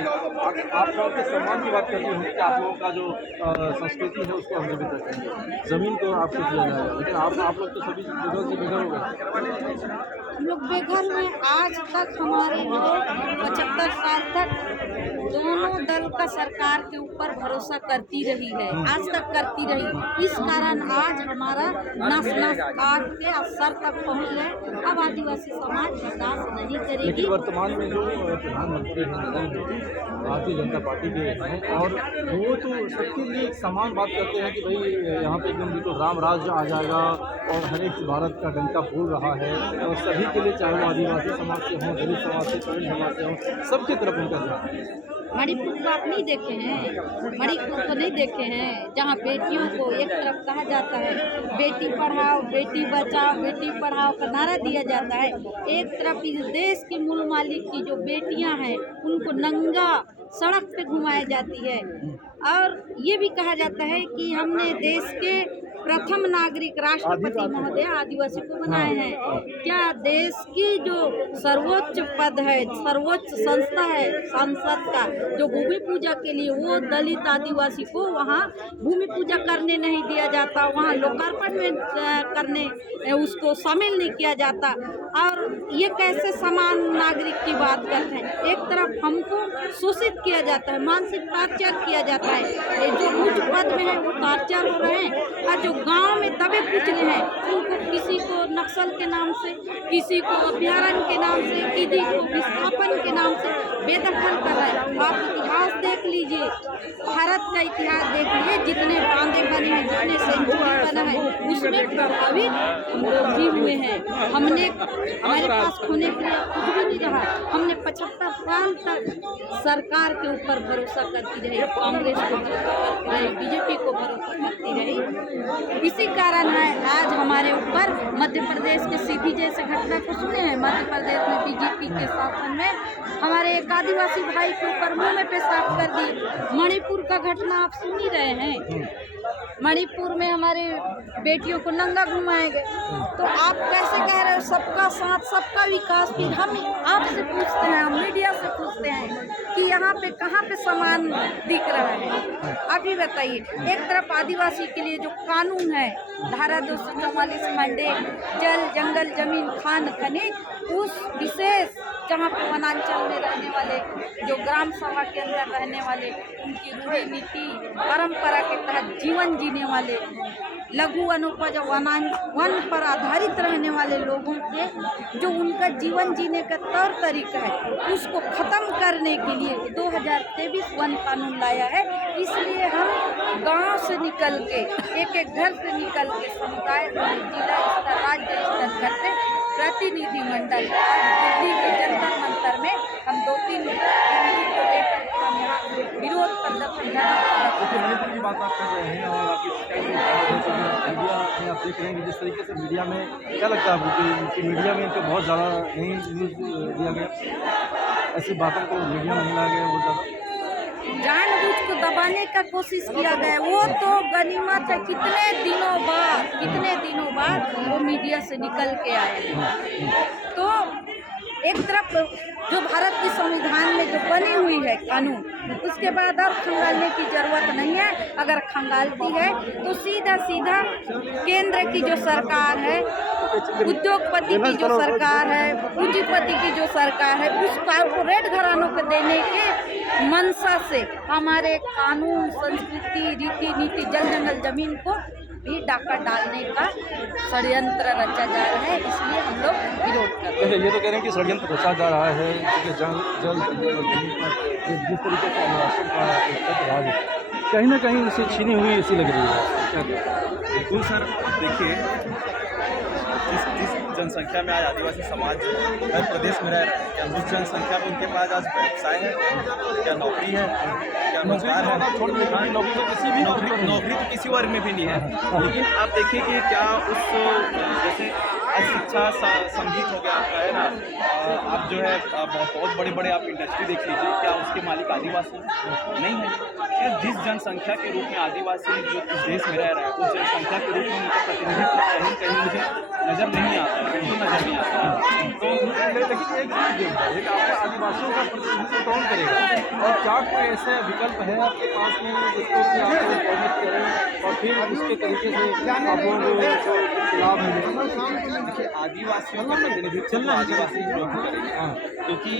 आप लोगों के सम्मान की बात करते होंगे कि आप लोगों का जो संस्कृति है उसको हम जीवित रखेंगे, ज़मीन को आपको दिया जाएगा, लेकिन आप लोग तो सभी जगह से बेघर हो गए। हम लोग बेघर में आज तक हमारे लोग 75 साल तक दोनों दल का सरकार के ऊपर भरोसा करती रही है, आज तक करती रही। इस कारण आज हमारा नस नस काट के सर तक पहुँच गए। अब आदिवासी समाज बर्दाश्त नहीं करेगी। लेकिन वर्तमान में जो प्रधानमंत्री हैं नरेंद्र मोदी भारतीय जनता पार्टी के हैं, और वो तो सबके लिए एक समान बात करते हैं कि भाई यहाँ पे एकदम बिल्कुल राम राज्य आ जाएगा और हर एक भारत का डंका बोल रहा है, और सभी के लिए, चाहे वो आदिवासी समाज से हों, दलित समाज से, तमिल समाज से हों, सबकी तरफ उनका ध्यान है। मणिपुर को आप नहीं देखे हैं, मणिपुर को नहीं देखे हैं, जहाँ बेटियों को एक तरफ कहा जाता है बेटी पढ़ाओ बेटी बचाओ बेटी पढ़ाओ का नारा दिया जाता है, एक तरफ इस देश की मूल मालिक की जो बेटियां हैं उनको नंगा सड़क पे घुमाई जाती है, और ये भी कहा जाता है कि हमने देश के प्रथम नागरिक राष्ट्रपति महोदय आदिवासी को बनाए हैं। क्या देश की जो सर्वोच्च पद है, सर्वोच्च संस्था है संसद का, जो भूमि पूजा के लिए, वो दलित आदिवासी को वहाँ भूमि पूजा करने नहीं दिया जाता, वहाँ लोकार्पण में करने उसको शामिल नहीं किया जाता। और ये कैसे समान नागरिक की बात करते हैं? एक तरफ हमको शोषित किया जाता है, मानसिक टॉर्चर किया जाता है, जो उच्च पद में है वो टॉर्चर हो रहे हैं, और जो गांव में दबे कुचले हैं उनको किसी को नक्सल के नाम से, किसी को अभ्यारण्य के नाम से, किसी को विस्थापन के नाम से बेदखल कर रहे हैं। आप इतिहास देख लीजिए, भारत का इतिहास देख लीजिए, जितने बांधे बने हैं, जितने सेंचुरी बना है, उसमें प्रभावित हम लोग भी हुए हैं। हमने, हमारे पास खोने के लिए कुछ भी नहीं रहा। हमने 75 साल तक सरकार के ऊपर भरोसा करती रही, कांग्रेस को भरोसा करती रही, बीजेपी को भरोसा करती रही। इसी कारण है आज हमारे ऊपर मध्य प्रदेश के सीधी जैसे घटना को सुने हैं। मध्य प्रदेश में बीजेपी के शासन में हमारे एक आदिवासी भाई के ऊपर मुंह में पेशाब कर दी। मणिपुर का घटना आप सुन ही रहे हैं, मणिपुर में हमारे बेटियों को नंगा घुमाए गए। तो आप कैसे कह रहे हो सबका साथ सबका विकास? फिर हम आपसे पूछते हैं, हम मीडिया से पूछते हैं कि यहाँ पे कहाँ पे समान दिख रहा है? अभी बताइए, एक तरफ आदिवासी के लिए जो कानून है धारा 244 मैंडेट, जल जंगल जमीन खान खनिज, उस विशेष जहाँ पे वनांचल में रहने वाले, जो ग्राम सभा के अंदर रहने वाले, उनकी रूढ़ी नीति परंपरा के तहत जीवन जीने वाले, लघु अनुपज वन पर आधारित रहने वाले लोगों के जो उनका जीवन जीने का तौर तरीका है, उसको ख़त्म करने के लिए 2023 वन कानून लाया है। इसलिए हम गांव से निकल के, एक एक घर से निकल के, समुदाय जिला स्तर राज्य स्तर करते प्रतिनिधिमंडल दिल्ली के जंतर मंतर में हम 2-3 बिंदु को लेकर हम यहाँ विरोध प्रदर्शन मणिपुर की बात आप कर रहे हैं, और आपकी मीडिया में आप देख रहे हैं कि जिस तरीके से मीडिया में, क्या लगता है आपको कि मीडिया में इनको बहुत ज़्यादा नहीं न्यूज़ दिया गया, ऐसी बातों को मीडिया में नहीं लाया गया बहुत ज़्यादा, जानबूझ को दबाने का कोशिश किया गया? वो तो गनीमत है, कितने दिनों बाद वो मीडिया से निकल के आए। तो एक तरफ जो भारत की संविधान में जो बनी हुई है कानून, उसके बाद और खंगालने की जरूरत नहीं है। अगर खंगालती है तो सीधा केंद्र की जो सरकार है, उद्योगपति की जो सरकार है, पूंजीपति की जो सरकार है, उस कॉर्पोरेट घरानों को देने के मंशा से हमारे कानून, संस्कृति, रीति नीति, जल जंगल जमीन को भी डाका डालने का षड्यंत्र रचा जा रहा है। इसलिए हम लोग विरोध करते हैं। ये तो कह रहे हैं कि षड्यंत्र रचा जा रहा है, क्योंकि जल जिस तरीके से राष्ट्र का राज है, कहीं ना कहीं उसे छीनी हुई ऐसी लग रही है। बिल्कुल सर, देखिए जिस जनसंख्या में आज आदिवासी समाज हर प्रदेश में रह रहे हैं, क्या उस जनसंख्या में उनके पास आज व्यवसाय है, क्या नौकरी है, क्या रोजगार है? नौकरी तो किसी वर्ग में भी नहीं है। लेकिन आप देखिए कि क्या उस जैसे आज शिक्षा संगीत हो गया आपका, है ना। आप जो है बहुत बड़े बड़े आप इंडस्ट्री देख लीजिए, क्या उसके मालिक आदिवासी नहीं है? क्या जिस जनसंख्या के रूप में आदिवासी जो इस देश में रह रहा है, उस जनसंख्या के रूप में उनका प्रतिनिधित्व कहीं कहीं मुझे नज़र नहीं आता है, बिल्कुल नज़र नहीं आता है। तो लेकिन एक चीज़ देख रहे हैं, आपके आदिवासियों का प्रतिनिधित्व कौन करेगा, और क्या कोई ऐसा विकल्प है आपके पास में जिसको कि आपको प्रोजेक्ट करें और फिर उसके तरीके से आप लोगों को लाभ मिले? देखिए, आदिवासियों का प्रतिनिधित्व तो आदिवासी ही लोग करेंगे। हाँ, क्योंकि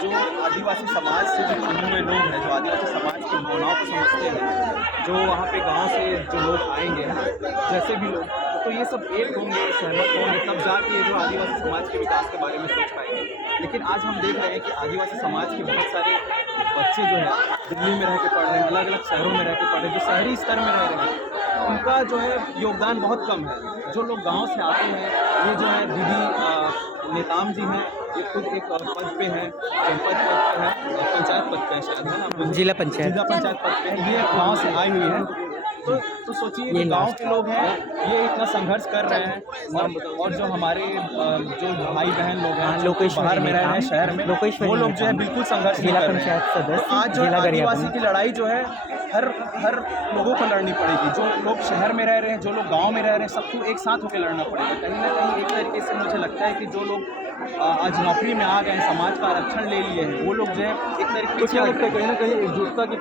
जो आदिवासी समाज से जो जुड़े हुए लोग हैं, जो आदिवासी समाज की भावनाओं को समझते हैं, जो वहाँ पे गांव से जो लोग आएंगे, है ना, जैसे भी लोग, तो ये सब एक होंगे, सहमत होंगे, तब जाके जो आदिवासी समाज के विकास के बारे में सोच पाएंगे। लेकिन आज हम देख रहे हैं कि आदिवासी समाज के बहुत सारे बच्चे जो है दिल्ली में रह के पढ़ रहे हैं, अलग अलग शहरों में रह के पढ़ रहे हैं, जो शहरी स्तर में रह रहे हैं, उनका जो है योगदान बहुत कम है। जो लोग गांव से आते हैं, ये जो है दीदी नेताम जी हैं, ये खुद एक पद पे हैं, जनपद पद पे है, पंचायत पद पे है शायद, है ना, जिला पंचायत पद पे है। ये गांव से आई हुई है, तो सोचिए जो गांव के लोग हैं, ये इतना संघर्ष कर रहे हैं, और जो हमारे जो भाई बहन लोग हैं, जो बाहर में रह रहे हैं, शहर में, वो लोग जो है बिल्कुल संघर्ष नहीं कर रहे हैं। तो आज जो आदिवासी की लड़ाई जो है हर लोगों को लड़नी पड़ेगी। जो लोग शहर में रह रहे हैं, जो लोग गांव में रह रहे हैं, सबको एक साथ होकर लड़ना पड़ेगा। कहीं ना कहीं एक तरीके से मुझे लगता है कि जो लोग आज नौकरी में आ गए हैं, समाज का आरक्षण ले लिए हैं, वो लोग जो है एक तरीके से कहीं ना कहीं एकजुटता की